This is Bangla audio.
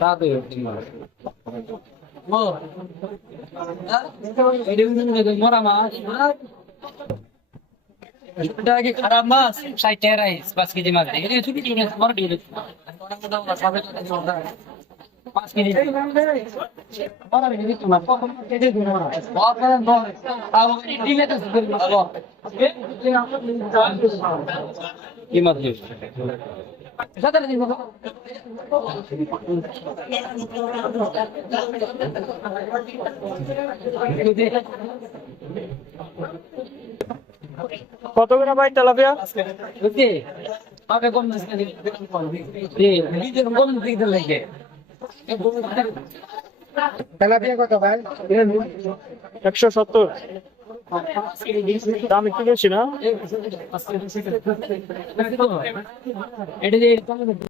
Tao được mơ. Đó, đi đường đường đường. এটা কি খারাপ মাছ ষাট টাকা রাইস পাঁচ কেজি মাছ। এখানে ছোট ছোট বড় ছোট পাঁচ কেজি। কি মাছ সাতারে দিন কত করে ভাই তেলাপিয়া? তেলাপিয়া কত ভাই? একশো সত্তর। দাম একটু বেশি না?